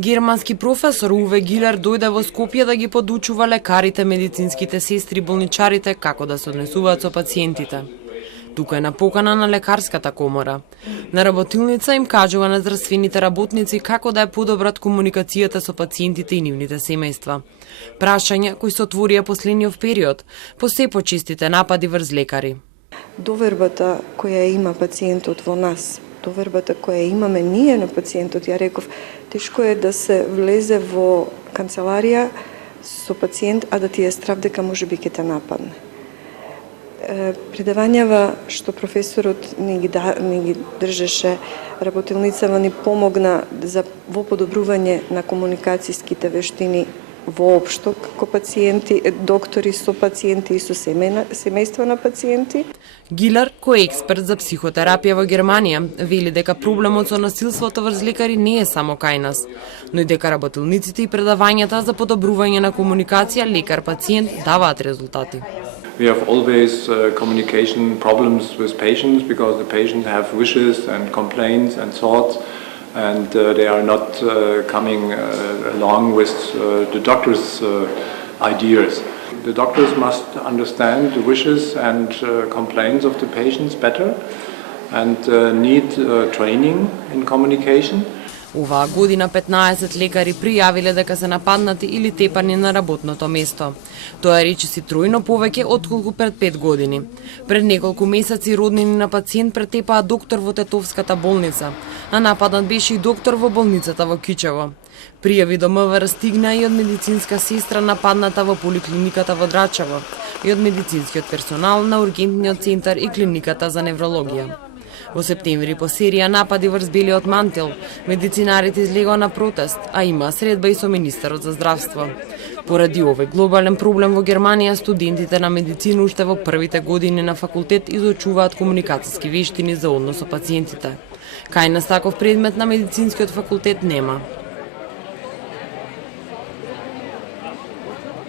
Германски професор Уве Гилер дојде во Скопје да ги подучува лекарите, медицинските сестри и болничарите како да се однесуваат со пациентите. Тука е на покана на лекарската комора. На работилница им кажува на здравствените работници како да ја подобрат комуникацијата со пациентите и нивните семејства. Прашања кои се отворија последниот период, по се почистите напади врз лекари. Довербата која има пациентот во нас, довербата која имаме ние на пациентот, ја реков, тешко е да се влезе во канцеларија со пациент, а да ти е страв дека можеби ќе те нападне. Предавањава што професорот не ги држеше, работилницава ни помогна во подобрување на комуникацијските вештини воопшто како пациенти, доктори со пациенти и со семејства на пациенти. Гилер, кој е експерт за психотерапија во Германија, вели дека проблемот со насилството врз лекари не е само кај нас, но и дека работилниците и предавањата за подобрување на комуникација лекар-пациент даваат резултати. We have always communication problems with patients because the patients have wishes and complaints and thoughts, and they are not coming along with the doctor's ideas. The doctors must understand the wishes and complaints of the patients better and need training in communication. Оваа година 15 лекари пријавиле дека се нападнати или тепани на работното место. Тоа е речиси тројно повеќе отколку пред 5 години. Пред неколку месеци роднини на пациент претепаа доктор во Тетовската болница, а нападнат беше и доктор во болницата во Кичево. Пријави до МВР стигна и од медицинска сестра нападната во поликлиниката во Драчево и од медицинскиот персонал на ургентниот центар и клиниката за неврологија. Во септември по серија напади врз Белиот мантил, медицинарите излегоа на протест, а има средба и со министерот за здравство. Поради овој глобален проблем во Германија, студентите на медицина уште во првите години на факултет изучуваат комуникацијски вештини за однос со пациентите. Кај нас таков предмет на медицинскиот факултет нема.